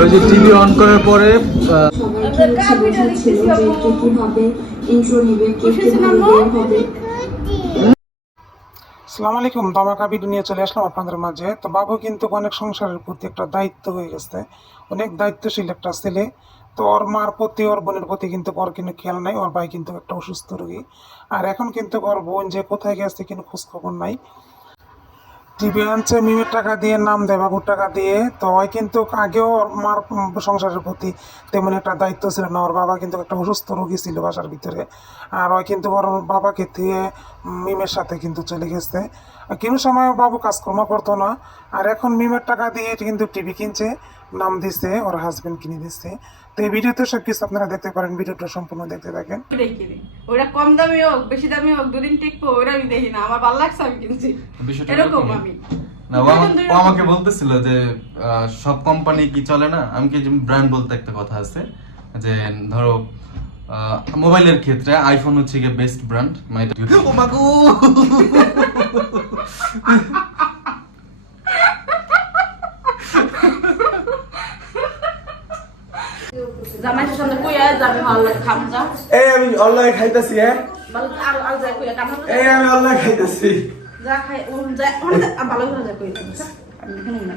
ওই যে TV on করার পরে আসসালামু আলাইকুম। ধামাকা ভিডিও নিয়ে চলে আসলাম আপনাদের মাঝে। তো বাবু কিন্তু অনেক সংসারের প্রতি একটা দায়িত্ব হয়ে গেছে, অনেক দায়িত্বশীল একটা ছেলে। তো ওর মার প্রতি, ওর বোনের প্রতি কিন্তু ওর কিন্তু খেয়াল নাই। ওর ভাই কিন্তু একটা অসুস্থ রোগী, আর এখন কিন্তু ওর বোন যে কোথায় গেছে কিন্তু খোঁজ খবর নাই। টিভি আনছে মিমের টাকা দিয়ে, নাম দেয় বাবুর টাকা দিয়ে। তো ওই কিন্তু আগেও ওর মার সংসারের প্রতি তেমন একটা দায়িত্ব ছিল না। ওর বাবা কিন্তু একটা অসুস্থ রোগী ছিল বাসার ভিতরে, আর ওই কিন্তু ওর বাবাকে দিয়ে মিমের সাথে কিন্তু চলে গেছে। কোনো সময় বাবু কাজকর্ম করতো না, আর এখন মিমের টাকা দিয়ে কিন্তু টিভি কিনছে, নাম দিচ্ছে ওর হাজবেন্ড কিনে দিচ্ছে। তো এই ভিডিওতে সব কিছু আপনারা দেখতে পারেন, ভিডিওটা সম্পূর্ণ দেখতে থাকেন। ওরা কম দামি হোক বেশি দামি হোক দুদিন টিকবো ওরা আমি দেখি না, আমার ভালো লাগছে আমি কিনছি এরকম। আমি না ও আমাকে বলতেছিল যে সব কোম্পানি কি চলে না, আমি কি ব্র্যান্ড বলতে একটা কথা আছে যে ধরো মোবাইলের ক্ষেত্রে আইফোন হচ্ছে গিয়ে বেস্ট ব্র্যান্ড। ও মাগু জামাইয়ের সামনে কইয়া যাবে ভালো লাগে খামজা। এই আমি অনলাইন খাইতাছি। ভালো আর যায় কইয়া কাম এই আমি অনলাইন খাইতাছি। যা খাই যা ভালো করে যা কইয়া আমি শুনুন না।